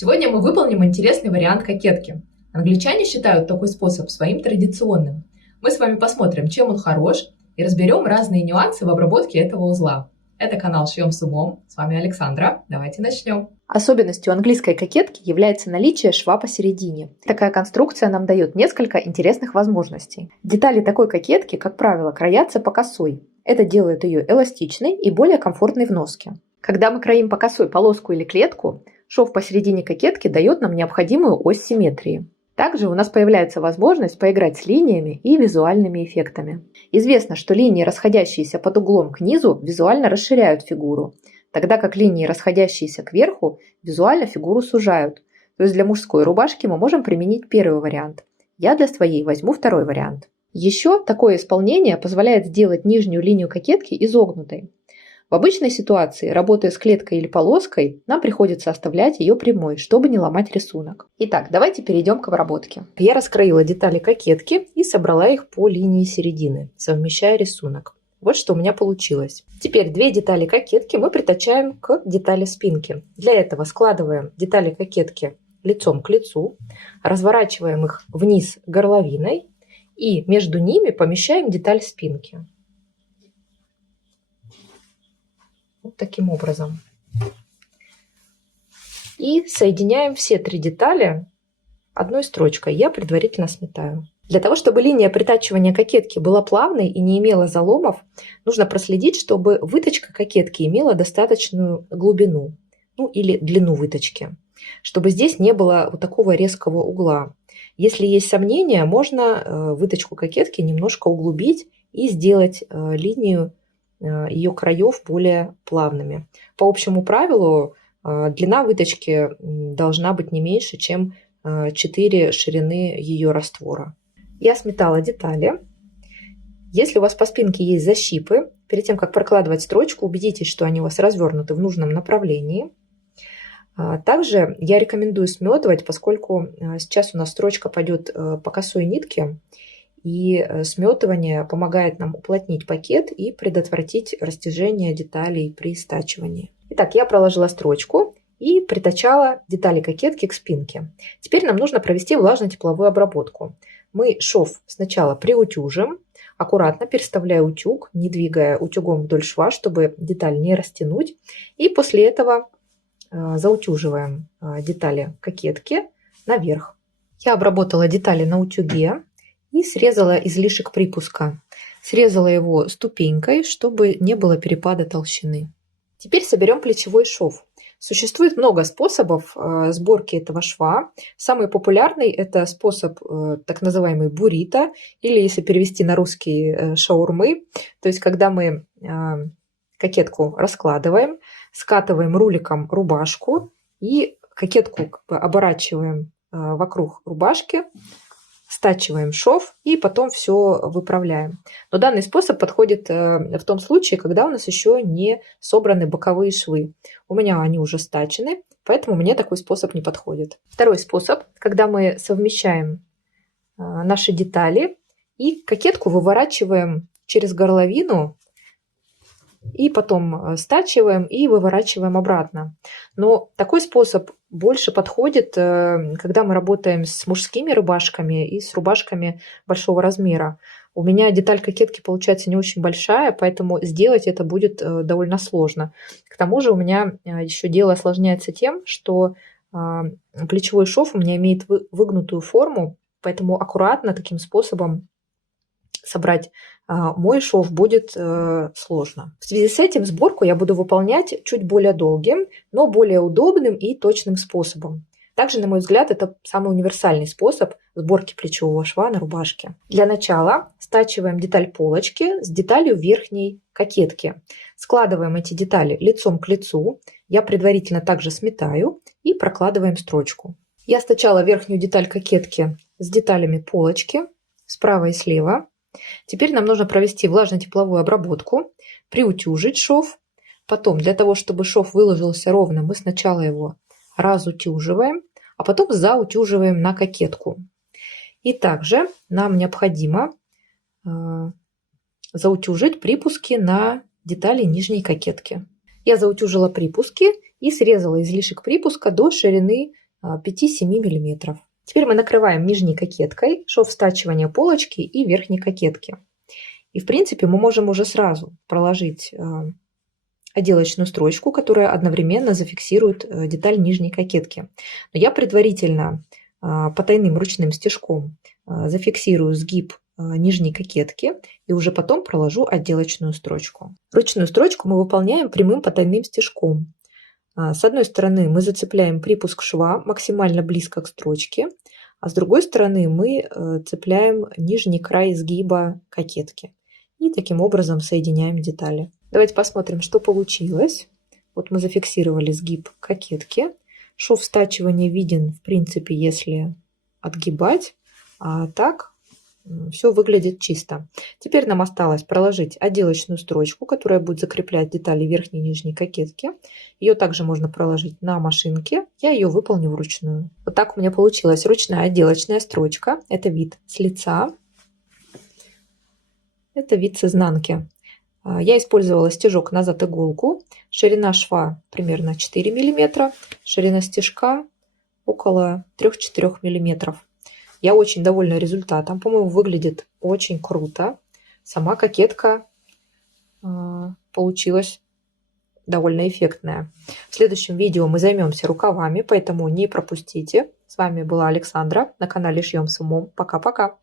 Сегодня мы выполним интересный вариант кокетки. Англичане считают такой способ своим традиционным. Мы с вами посмотрим, чем он хорош, и разберем разные нюансы в обработке этого узла. Это канал «Шьем с умом». С вами Александра. Давайте начнем. Особенностью английской кокетки является наличие шва посередине. Такая конструкция нам дает несколько интересных возможностей. Детали такой кокетки, как правило, краятся по косой. Это делает ее эластичной и более комфортной в носке. Когда мы краим по косой полоску или клетку, шов посередине кокетки дает нам необходимую ось симметрии. Также у нас появляется возможность поиграть с линиями и визуальными эффектами. Известно, что линии, расходящиеся под углом к низу, визуально расширяют фигуру, тогда как линии, расходящиеся кверху, визуально фигуру сужают. То есть для мужской рубашки мы можем применить первый вариант. Я для своей возьму второй вариант. Еще такое исполнение позволяет сделать нижнюю линию кокетки изогнутой. В обычной ситуации, работая с клеткой или полоской, нам приходится оставлять ее прямой, чтобы не ломать рисунок. Итак, давайте перейдем к обработке. Я раскроила детали кокетки и собрала их по линии середины, совмещая рисунок. Вот что у меня получилось. Теперь две детали кокетки мы притачаем к детали спинки. Для этого складываем детали кокетки лицом к лицу, разворачиваем их вниз горловиной и между ними помещаем деталь спинки. Вот таким образом. И соединяем все три детали одной строчкой. Я предварительно сметаю. Для того, чтобы линия притачивания кокетки была плавной и не имела заломов, нужно проследить, чтобы выточка кокетки имела достаточную глубину, или длину выточки, чтобы здесь не было вот такого резкого угла. Если есть сомнения, можно выточку кокетки немножко углубить и сделать линию ее краев более плавными. По общему правилу длина выточки должна быть не меньше, чем 4 ширины ее раствора. Я сметала детали. Если у вас по спинке есть защипы, перед тем, как прокладывать строчку, убедитесь, что они у вас развернуты в нужном направлении. Также я рекомендую сметывать, поскольку сейчас у нас строчка пойдет по косой нитке, и сметывание помогает нам уплотнить пакет и предотвратить растяжение деталей при стачивании. Итак, я проложила строчку и притачала детали кокетки к спинке. Теперь нам нужно провести влажно-тепловую обработку. Мы шов сначала приутюжим, аккуратно переставляя утюг, не двигая утюгом вдоль шва, чтобы деталь не растянуть. И после этого заутюживаем детали кокетки наверх. Я обработала детали на утюге и срезала излишек припуска. Срезала его ступенькой, чтобы не было перепада толщины. Теперь соберем плечевой шов. Существует много способов сборки этого шва. Самый популярный – это способ так называемый буррито, или если перевести на русский шаурмы. То есть когда мы кокетку раскладываем, скатываем руликом рубашку и кокетку оборачиваем вокруг рубашки, стачиваем шов и потом все выправляем. Но данный способ подходит в том случае, когда у нас еще не собраны боковые швы. У меня они уже стачены, поэтому мне такой способ не подходит. Второй способ, когда мы совмещаем наши детали и кокетку выворачиваем через горловину, и потом стачиваем и выворачиваем обратно. Но такой способ больше подходит, когда мы работаем с мужскими рубашками и с рубашками большого размера. У меня деталь кокетки получается не очень большая, поэтому сделать это будет довольно сложно. К тому же у меня еще дело осложняется тем, что плечевой шов у меня имеет выгнутую форму, поэтому аккуратно таким способом собрать мой шов будет сложно. В связи с этим сборку я буду выполнять чуть более долгим, но более удобным и точным способом. Также, на мой взгляд, это самый универсальный способ сборки плечевого шва на рубашке. Для начала стачиваем деталь полочки с деталью верхней кокетки. Складываем эти детали лицом к лицу. Я предварительно также сметаю и прокладываем строчку. Я стачала верхнюю деталь кокетки с деталями полочки справа и слева. Теперь нам нужно провести влажно-тепловую обработку, приутюжить шов. Потом, для того, чтобы шов выложился ровно, мы сначала его разутюживаем, а потом заутюживаем на кокетку. И также нам необходимо заутюжить припуски на детали нижней кокетки. Я заутюжила припуски и срезала излишек припуска до ширины 5-7 мм. Теперь мы накрываем нижней кокеткой шов стачивания полочки и верхней кокетки. И в принципе мы можем уже сразу проложить отделочную строчку, которая одновременно зафиксирует деталь нижней кокетки. Но я предварительно потайным ручным стежком зафиксирую сгиб нижней кокетки и уже потом проложу отделочную строчку. Ручную строчку мы выполняем прямым потайным стежком. С одной стороны мы зацепляем припуск шва максимально близко к строчке, а с другой стороны мы цепляем нижний край сгиба кокетки. И таким образом соединяем детали. Давайте посмотрим, что получилось. Вот мы зафиксировали сгиб кокетки. Шов стачивания виден, в принципе, если отгибать. А так все выглядит чисто. Теперь нам осталось проложить отделочную строчку, которая будет закреплять детали верхней и нижней кокетки. Ее также можно проложить на машинке. Я ее выполню вручную. Вот так у меня получилась ручная отделочная строчка. Это вид с лица. Это вид с изнанки. Я использовала стежок назад иголку. Ширина шва примерно 4 мм. Ширина стежка около 3-4 мм. Я очень довольна результатом. По-моему, выглядит очень круто. Сама кокетка получилась довольно эффектная. В следующем видео мы займемся рукавами, поэтому не пропустите. С вами была Александра на канале Шьем с умом. Пока-пока.